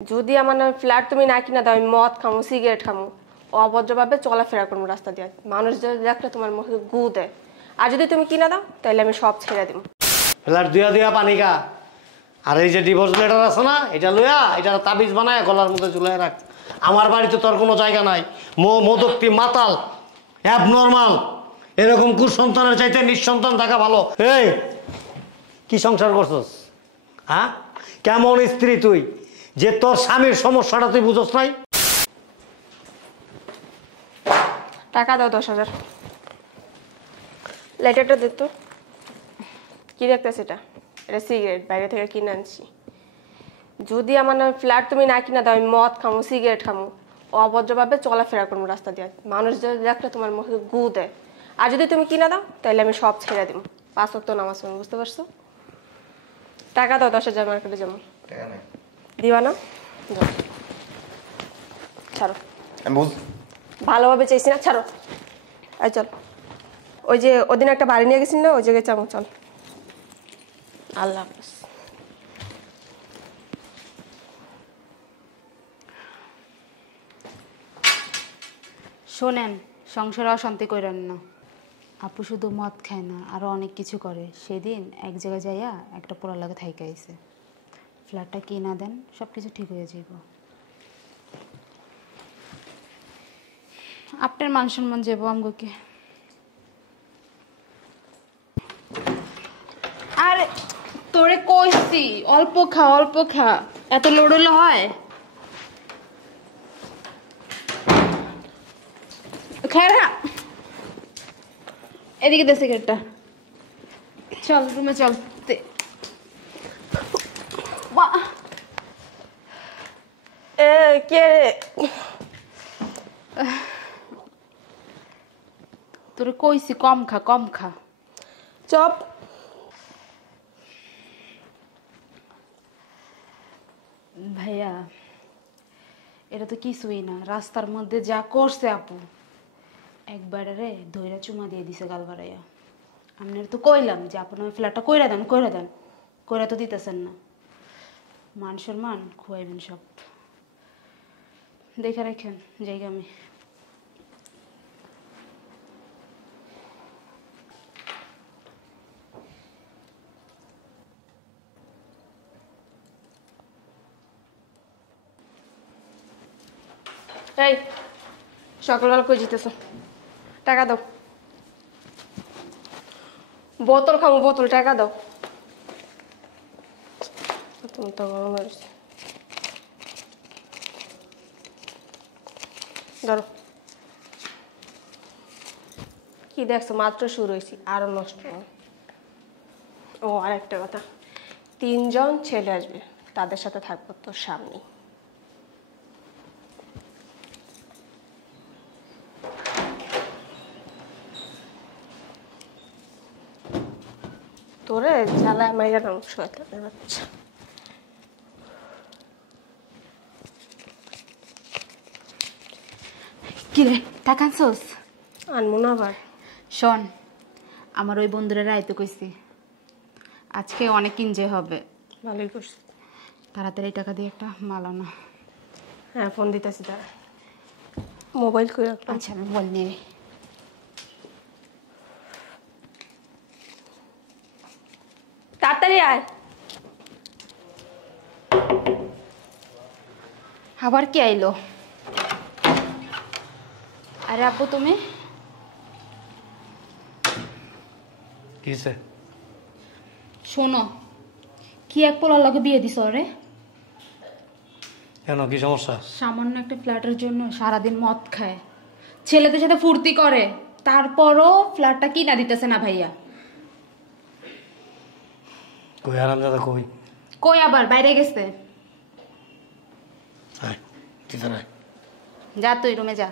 যদি আমার ফ্ল্যাট তুমি না কিনা দাও, আমি মদ খামো, সিগারেট খামো, অভদ্রভাবে চলাফেরা করবো রাস্তা দিয়ে, মানুষ দেখলে তোমার মুখে গু দেয়। আর যদি তুমি কিনা দাও তাহলে আমি সব ছেড়ে দিব। ফ্ল্যাট দিয়া দিয়া পানি খা। আর এই যে ডিভোর্স লেটার আছে না, এটা লইয়া এটা তাবিজ বানায় গলার মধ্যে ঝুলাই রাখ। আমার বাড়িতে তোর কোনো জায়গা নাই। মদকটি মাতাল, অ্যাবনর্মাল, এরকম কুসন্তানের চাইতে নিঃসন্তান থাকা ভালো। এই কি সংসার করছস? হ্যাঁ, কেমন স্ত্রী তুই যে তোর স্বামীর সমস্যাটা তুই বুঝস নাই? টাকা দাও 10,000। লেটারটা দিত কি দেখতেছে? এটা সিগারেট, বাইরে থেকে কিনে আনছি। যদি আমার ফ্ল্যাট তুমি না কিনা দাও, আমি মদ খামো, সিগারেট খামো, অভদ্রভাবে চলাফেরা করবো রাস্তা দিয়ে, মানুষ দেখলে তোমার মুখে গু দেয়। আর যদি তুমি কিনা দাও তাহলে আমি সব ছেড়ে দিব। 5 ওয়াক্ত নামাজ পড়বো, বুঝতে পারছো? টাকা দাও 10,000, মার্কেটে যাবো। দিবা না? ছাড়ো, ভালোভাবে চাইছি না, ছাড়ো। এই চল, ওই যে ওদিন একটা বাড়ি নিয়ে গেছিল না, ওই জায়গায় যাবো, চল। আল্লাহ হাফেজ। শোনেন, সংসারে অশান্তি করেন না। আপু শুধু মদ খায় না, আরও অনেক কিছু করে। সেদিন এক জায়গায় যাইয়া একটা পোড়ার লাগে থাইকা আইছে। ফ্ল্যাটটা কিনা দেন, সব কিছু ঠিক হয়ে যাইব। আপনার মান সম্মান যাবো আমগোকে। আরে তোরে কইছি অল্প খা, অল্প খা, এত লড়লে হয়? খায় না, এদিকে দে সিগারেটটা। চল রুমে চল। কে রে? তোরে কইছি কম খা, কম খা। চপ। ভাইয়া, এটা তো কিছুই না। রাস্তার মধ্যে যা করছে আপু, একবারে রে ধইরা চুমা দিয়ে দিছে গাল বাড়াইয়া। আপনার তো কইলাম যে আপনার ফ্ল্যাটটা কইরা দেন, কইরা দেন, কইরা তো দিতেছেন না। মান সম্মান খুয়াইবেন সব। দেখে রাখেন জায়গা আমি। এই সকালবেলা কই যেতেছ? টাকা দাও। বোতল খাবো, বোতল, টাকা দাও। তুমি তো গরম হয়েছে। ধরো। কি দেখছো? মাত্র শুরু হয়েছি, আরো নষ্ট। ও আর একটা কথা, 3 জন ছেলে আসবে, তাদের সাথে থাকবো তোর সামনে। তোরে জ্বালায় মাইরা নাম শয়তানের বাচ্চা। কি রে, টাকা আনছোস? আনবো না আবার। শোন, আমার ওই বন্ধুরা রাইতে কইছি আজকে অনেক এনজয় হবে। ভালোই করছি। তাড়াতাড়ি টাকা দিয়ে একটা মাল আনো। হ্যাঁ, ফোন দিতেছি, তারা মোবাইল করে রাখলাম। আচ্ছা, আমি বল নিয়ে। তাড়াতাড়ি আয়। আবার কি আইলো? আরে আপু, তুমি? কিসে? শোনো, কি এক পোলার লগে বিয়ে দিছ রে? কেন, কি সমস্যা? সামান্য একটা ফ্ল্যাটের জন্য সারাদিন মদ খায়, ছেলেদের সাথে ফুর্তি করে, তারপরও ফ্ল্যাটটা কিনা দিতেছে না ভাইয়া। কই আরাম দাদা? কই কই আবার বাইরে গেছে। যা তুই রুমে যা।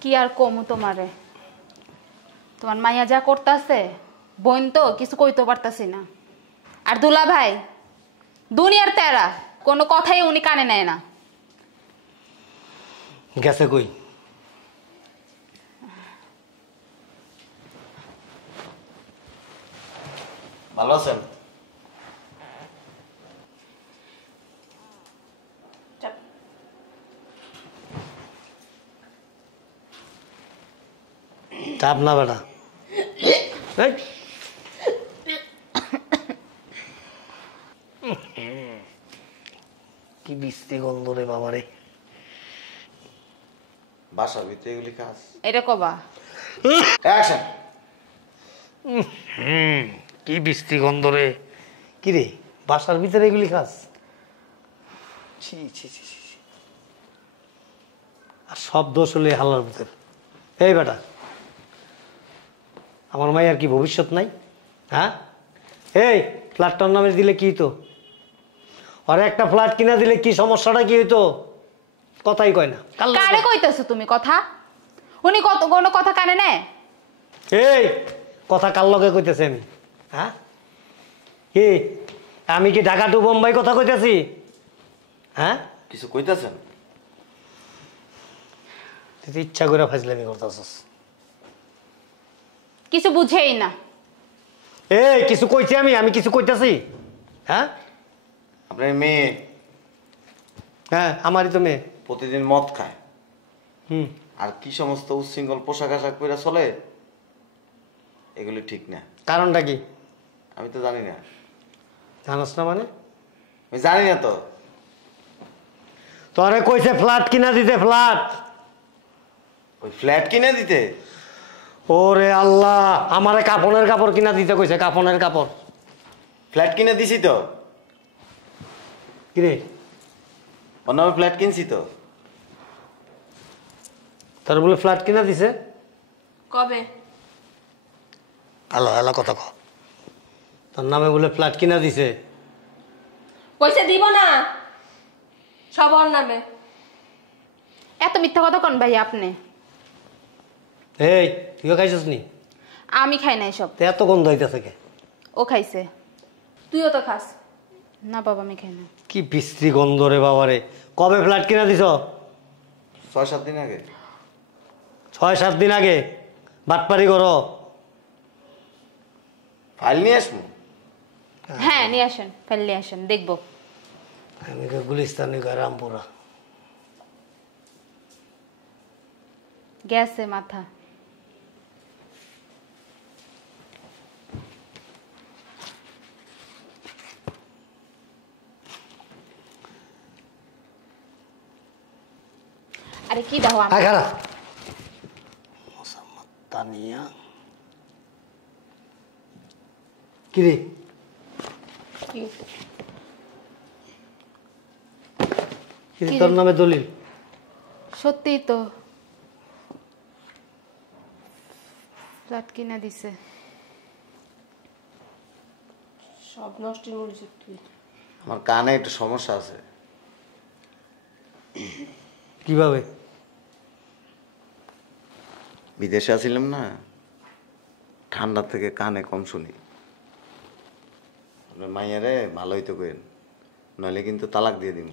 কি আর কমু তোমারে, তোমার মাইয়া যা করতেছে, বোন তো কিছু কইতে পারতাছি না। আর দুলা ভাই দুনিয়ার তেরা, কোনো কথাই উনি কানে নেয় না। গেছে কই? ভালো আছেন? চাপ। চাপ না বেটা। এই। কি বিশ্রী গন্ধ রে বাবারে। বাসার ভিতরে এগুলি কাজ। এটা কবা অ্যাকশন। কি বিশ্রী গন্ধ রে। কি রে বাসার ভিতরে এগুলি খাস? ছি ছি ছি ছি ছি। আর সব দোষ হলে হাল্লার ভিতর। এই বেটা, আমার মায়ের কি ভবিষ্যৎ নাই? হ্যাঁ, এই ফ্ল্যাটটার নামে দিলে কি হইতো? আর একটা ফ্ল্যাট কিনা দিলে কি সমস্যাটা কি হইতো? কথাই কয় না। কারে কইতেছো তুমি কথা? উনি কত কোনো কথা কানে নেয়? এই কথা কার লগে কইতেছে আমি? হ্যাঁ, কি আমি কি ঢাকা টু বোম্বাই কথা কইতেছি? হ্যাঁ, কিছু কইতাছেন? তুই তো ইচ্ছা করে ফাজলামি করতেছস। কিছু বুঝেই না। এই কিছু কইছি আমি কিছু কইতাছি? হ্যাঁ আপনার মেয়ে হ্যাঁ, আমারই তো মেয়ে। প্রতিদিন মদ খায় হুম, আর কি সমস্ত উচ্ছৃঙ্খল পোশাক আশাক পরে চলে, এগুলি ঠিক না। কারণটা কি আমি তো জানি না। জানাস না মানে? আমি জানি না তো। তোরে কইছে ফ্ল্যাট কিনা দিতে, ফ্ল্যাট। ওই ফ্ল্যাট কিনে দিতে? ওরে আল্লাহ, আমারে কাপড়ের কাপড় কিনা দিতে কইছে, কাপড়ের কাপড়। ফ্ল্যাট কিনে দিছি তো। কিরে ওর নামে ফ্ল্যাট কিনছি তো। তোর বলে ফ্ল্যাট কিনা দিছে? কবে? হ্যালো হ্যালো কথা কও। তোর নামে বলে ফ্ল্যাট কিনা দিছে? কইছে দিব না, সব ওর নামে। এত মিথ্যা কথা কোন ভাই আপনি? এই তুইও খাইছিস নি? আমি খাই নাই সব। তো এত গন্ধ হইতেছে কে? ও খাইছে। তুইও তো খাস। না বাবা আমি খাই না। কি বিশ্রী গন্ধ রে বাবারে। কবে ফ্ল্যাট কিনা দিছ? 6-7 দিন আগে। 6-7 দিন আগে? বাটপারি করো? ফাইল নিয়ে আসবো। হ্যাঁ নিয়ে আসেন, ফাইল নিয়ে আসেন, দেখবো। আমি গুলিস্তানি রামপুরা। গেছে মাথা। আরে কি দাও আমি? খারাপ তানিয়া। কি রে কি? কি রে, তোর নামে দলিল? সত্যিই তো ফ্ল্যাট কিনা দিছে। সব নষ্টের মূল তুই। আমার কানে একটু সমস্যা আছে। কিভাবে? বিদেশে আছিলাম না, ঠান্ডা থেকে কানে কম শুনি। আপনার মাইয়ারে ভালোই তো করেন, নইলে কিন্তু তালাক দিয়ে দিন।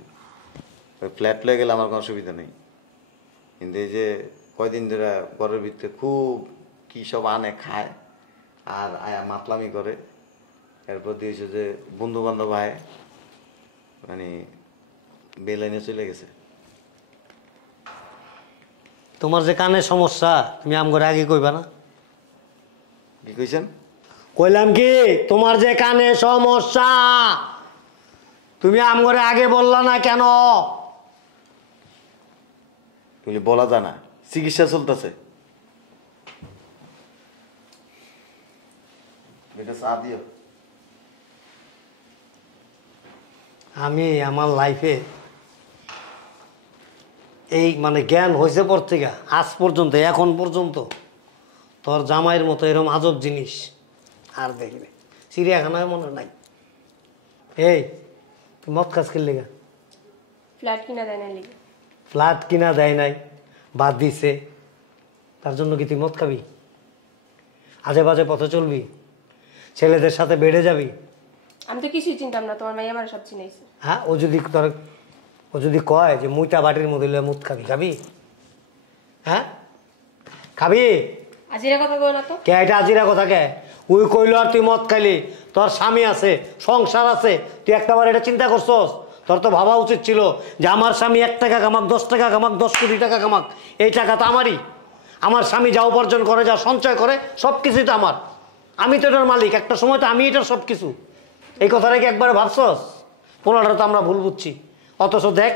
ওই ফ্ল্যাট লয়ে গেলে আমার কোনো অসুবিধা নেই, কিন্তু এই যে কয়দিন ধরে ঘরের ভিতরে খুব কী সব আনে খায় আর আয়া মাতলামি করে। এরপর দিয়েছে যে বন্ধু বান্ধব আয়, মানে বেলাইনে চলে গেছে। তোমার যে কানের সমস্যা তুমি আমগরে আগে কইবা না? কি কইছেন? কইলাম কি তোমার যে কানে সমস্যা তুমি আমগরে আগে বললা না কেন? তুমি বলা যায় না, চিকিৎসা চলতেছে। এটা চা দিও। আমি আমার লাইফে এই মানে জ্ঞান হয়েছে পর থেকে আজ পর্যন্ত, এখন পর্যন্ত তোর জামাইয়ের মতো এরকম আজব জিনিস আর দেখবে চিড়িয়াখানায় মনে নাই। এই তুই মদ খাস খেললি গা? ফ্ল্যাট কিনা দেয় না লিগে। ফ্ল্যাট কিনা দেয় নাই, বাদ দিছে, তার জন্য কি তুই মদ খাবি? আজে বাজে পথে চলবি? ছেলেদের সাথে বেড়ে যাবি? আমি তো কিছুই চিনতাম না, তোমার মাইয়া আমার সব চিনাইছে। হ্যাঁ, ও যদি কয় যে মুইটা বাটির মধ্যে লইয়া মুদ খাবি, খাবি? হ্যাঁ খাবি? আজিরা কথা বলো না তো। কে এটা আজিরা কথা কে? ওই কইলো আর তুই মদ খাইলি, তোর স্বামী আছে, সংসার আছে, তুই একটাবার এটা চিন্তা করছস? তোর তো ভাবা উচিত ছিল যে আমার স্বামী 1 টাকা কামাক, 10 টাকা কামাক, 10 কোটি টাকা কামাক, এই টাকা তো আমারই। আমার স্বামী যা উপার্জন করে, যা সঞ্চয় করে, সব কিছুই তো আমার। আমি তো এটার মালিক, একটা সময় তো আমি এটার সব কিছু। এই কথাটা কি একবারে ভাবছস? 15টা তো আমরা ভুল বুঝছি, অথচ দেখ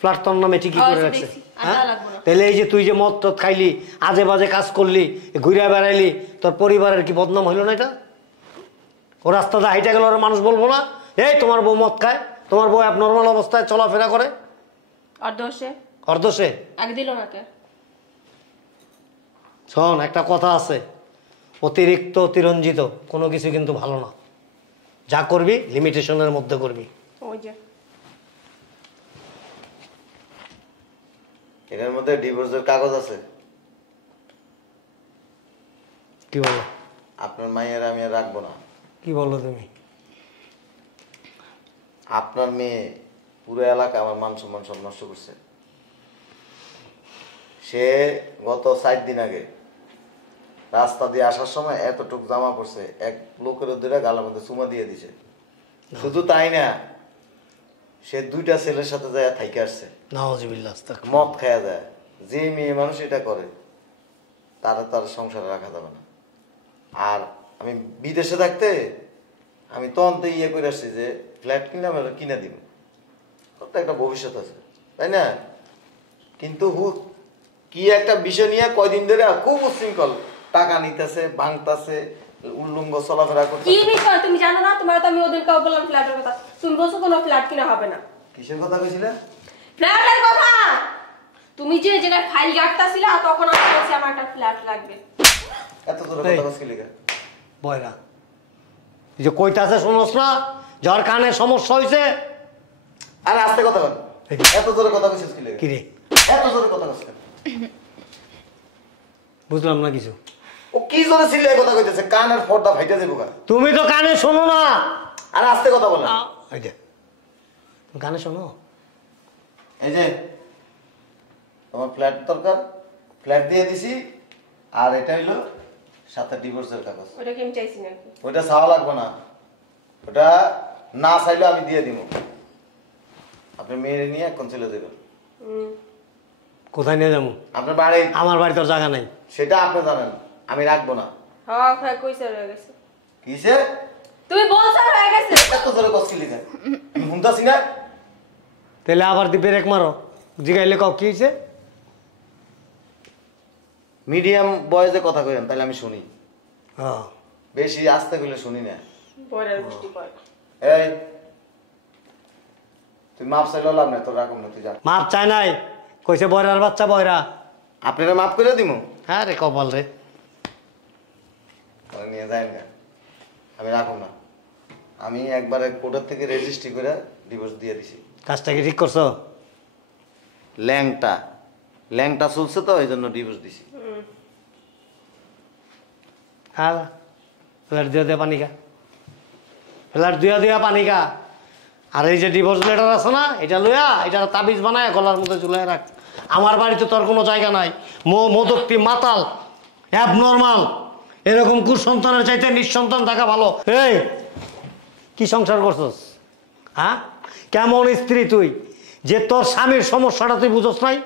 ফ্ল্যাট তোর নামে ঠিকই করে রাখছে। হ্যাঁ? তাহলে এই যে তুই যে মদ টদ খাইলি, আজে বাজে কাজ করলি, ঘুরে বেড়াইলি, তোর পরিবারের কি বদনাম হইল না এটা? ও রাস্তাতে হাইটা গেল, ওর মানুষ বলবো না এই তোমার বউ মদ খায়, তোমার বউ নর্মাল অবস্থায় চলাফেরা করে? অর্ধশে আগে দিল না কে? শোন, একটা কথা আছে, অতিরিক্ত অতিরঞ্জিত কোনো কিছু কিন্তু ভালো না। যা করবি লিমিটেশনের মধ্যে করবি। ওই যে এর মধ্যে ডিভোর্সের কাগজ আছে। কি বলো? আপনার মায়ের আমি আর রাখবো না। কি বলো তুমি? আপনার মেয়ে পুরো এলাকা আমার মান সম্মান সব নষ্ট করছে। সে গত 4 দিন আগে রাস্তা দিয়ে আসার সময় এতটুক জামা পড়ছে, এক লোকের ধরে গালের মধ্যে চুমা দিয়ে দিছে। শুধু তাই না, সে 2টা ছেলের সাথে যায় থাইকে আসছে, নাউজুবিল্লাহ। মদ খাওয়া যায়। যে মেয়ে মানুষ এটা করে তার সংসারে রাখা যাবে না। আর আমি বিদেশে থাকতে আমি তন্তে করে আসছি যে ফ্ল্যাট কিনে আমি কিনে দিব, তো একটা ভবিষ্যৎ আছে, তাই না? কিন্তু কি একটা বিষয় নিয়ে কয়দিন ধরে খুব উচ্ছৃঙ্খল, টাকা নিতেছে, ভাঙতেছে, উল্লঙ্গ চলাফেরা করতে। কি বিষয় তুমি জানো না? তোমার তো আমি ওদের কাউ বললাম ফ্ল্যাটের কথা, তুমি বলছো কোনো ফ্ল্যাট কিনা হবে না। কিসের কথা কইছিলে? ফ্ল্যাটের কথা। তুমি যে জায়গায় ফাইল গাঁটতাছিলা তখন আমি বলছি আমার একটা ফ্ল্যাট লাগবে। এত জোরে কথা কইছিলি কেন? বয়রা এই যে কইতাছে শুনোস না, যার কানে সমস্যা হইছে। আরে আস্তে কথা বল। এত জোরে কথা কইছিস কি লাগে? কি রে এত জোরে কথা কইছিস? বুঝলাম না কিছু। ও কি জোরে ছিলে কথা কইতেছে, কানের পর্দা ফাইটা যাবো গা। তুমি তো কানে শোনো না। আরে আস্তে কথা বল। এই যে কানে শোনো। এই যে তোমার ফ্ল্যাট দরকার, ফ্ল্যাট দিয়ে দিছি। আর এটা হইলো সাথে ডিভোর্সের কাগজ। ওটা কি আমি চাইছি নাকি? ওইটা চাওয়া লাগবে না, ওটা না চাইলে আমি দিয়ে দিব। আপনি মেয়ে নিয়ে এখন চলে যাবেন। কোথায় নিয়ে যাবো? আপনার বাড়ি। আমার বাড়ি তোর জায়গা নাই। সেটা আপনি জানেন, আমি রাখবো না। হ্যাঁ হ্যাঁ কইছে রয়ে গেছে। কিসে? তুমি বলছো রয়ে গেছে। এত জোরে কষ্ট লিখেন, আমি শুনতাছি না। তাহলে আবার দিবে এক মারো, জিগাইলে কাউ কি হয়েছে? মিডিয়াম বয়সে কথা কইেন তাহলে আমি শুনি। হ্যাঁ বেশি আস্তে কইলে শুনি না। বড়ার মিষ্টি কয়। এই তুই মাপ চাইলে লাভ নাই, তোর রাখুন না, তুই যা। মাপ চাই নাই, কইছে বয়রার বাচ্চা বয়রা। আপনারা মাফ করে দিব। হ্যাঁ রে কপাল রে। নিয়ে যায় না, আমি রাখুন না। আমি একবারে কোর্টের থেকে রেজিস্ট্রি করে ডিভোর্স দিয়ে দিছি। কাজটা কি ঠিক করছো? ল্যাংটা চলছে তো, এই জন্য ডিভোর্স দিছি। হ্যাঁ ফ্ল্যাট দিয়া পানি খা, ফ্ল্যাট দিয়া পানি খা। আর এই যে ডিভোর্স লেটার আছে না, এটা লইয়া এটা তাবিজ বানায় গলার মধ্যে ঝুলাই রাখ। আমার বাড়িতে তোর কোনো জায়গা নাই। মদকটি মাতাল, অ্যাবনর্মাল, এরকম কুসন্তানের চাইতে নিঃসন্তান থাকা ভালো। এই কি সংসার করছস? হ্যাঁ কেমন স্ত্রী তুই যে তোর স্বামীর সমস্যাটা তুই বুঝস নাই?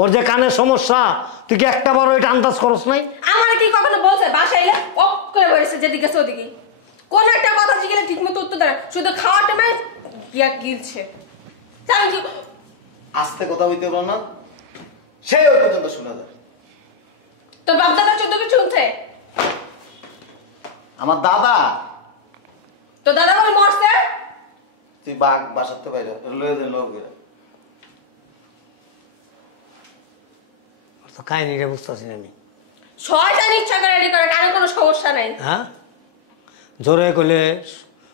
ওর যে কানের সমস্যা তুই কি একটা বার ওইটা আন্দাজ করস নাই? আমার কি কখনো বলছে বাসায় এলে অক করে বসে যেদিকে সেদিকে কোন একটা কথা জিজ্ঞেস ঠিক মতো উত্তর দেয়, শুধু খাওয়ার টাইমে গিয়া গিলছে। জানি কি আস্তে কথা হইতে পারো না, সেই ওই পর্যন্ত শোনা যায়। তোর বাপ দাদা 14 কে শুনছে? আমার দাদা। তোর দাদা বলে মরছে? তুই বাসাতে বাইরে লয়ে দে লোক গিরা। তো কাহিনিটা বুঝতেছি না আমি। শয়তান ইচ্ছা করে রেডি করে, কারণ কোনো সমস্যা নাই। হ্যাঁ জোরে করলে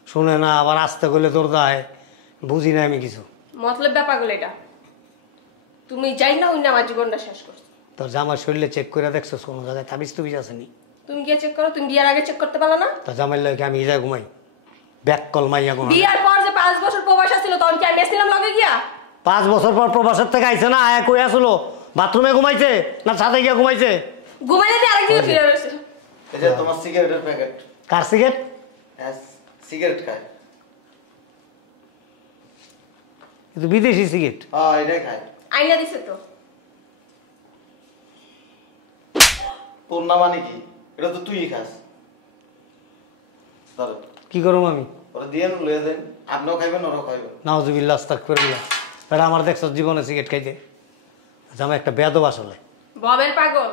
শুনে না, আবার আস্তে করলে তোর দায়, বুঝি না আমি কিছু। মতলব ব্যাপারগুলো এটা তুমি যাই না ওই না আমার জীবনটা শেষ করছো। তোর জামার শরীরে চেক করে দেখছো কোনো জায়গায় তাবিজ তুবিজ আসেনি? তুমি গিয়ে চেক করো, তুমি বিয়ার আগে চেক করতে পারো না? তোর জামাইর লাগে আমি যা ঘুমাই ব্যাক কল মাইয়া ঘুমাই। বিয়ার পর যে 5 বছর প্রবাস ছিল তখন কি আমি এসেছিলাম লগে গিয়া? 5 বছর পর প্রবাসের থেকে আইছে না, আয়া কই আসলো? বাথরুমে ঘুমাইছে না ছাদে গিয়া ঘুমাইছে? ঘুমাইলে আরেকদিন ফিরে রয়েছে। এই যে তোমার সিগারেটের প্যাকেট। কার সিগারেট? হ্যাঁ, সিগারেট খায়। কিন্তু বিদেশি সিগারেট। হ্যাঁ, এটাই খায়। আইনা দিছে তো। তোর না মানে কি? এটা তো তুই খাস। ধরো, কি করবো আমি? ওরা দিয়ে লয়ে দেন, আপনিও খাইবেন ওরাও খাইবেন। নাউজুবিল্লাহ, আস্তাগফিরুল্লাহ। এটা আমার দেখছ জীবনে সিগারেট খাইতে? আমি একটা বেয়াদব আসলে। ববের পাগল।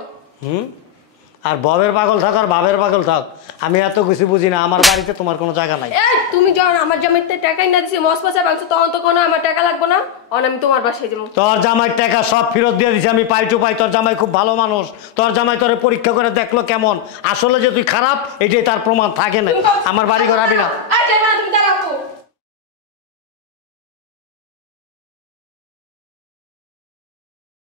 আর ববের পাগল থাক আর বাবের পাগল থাক, আমি এত কিছু বুঝি না। আমার বাড়িতে তোমার কোনো জায়গা নাই। তুমি যখন আমার জামাইতে টাকাই না দিছি মস পচা ভাঙছো তখন তো কোনো আমার টাকা লাগবে না। আমি তোমার বাসায় যাবো। তোর জামাই টাকা সব ফেরত দিয়ে দিছি আমি, পাই টু পাই। তোর জামাই খুব ভালো মানুষ। তোর জামাই তোরে পরীক্ষা করে দেখলো কেমন। আসলে যে তুই খারাপ এটাই তার প্রমাণ। থাকে না আমার বাড়ি ঘর আবি না। আচ্ছা না তুমি দাঁড়াও।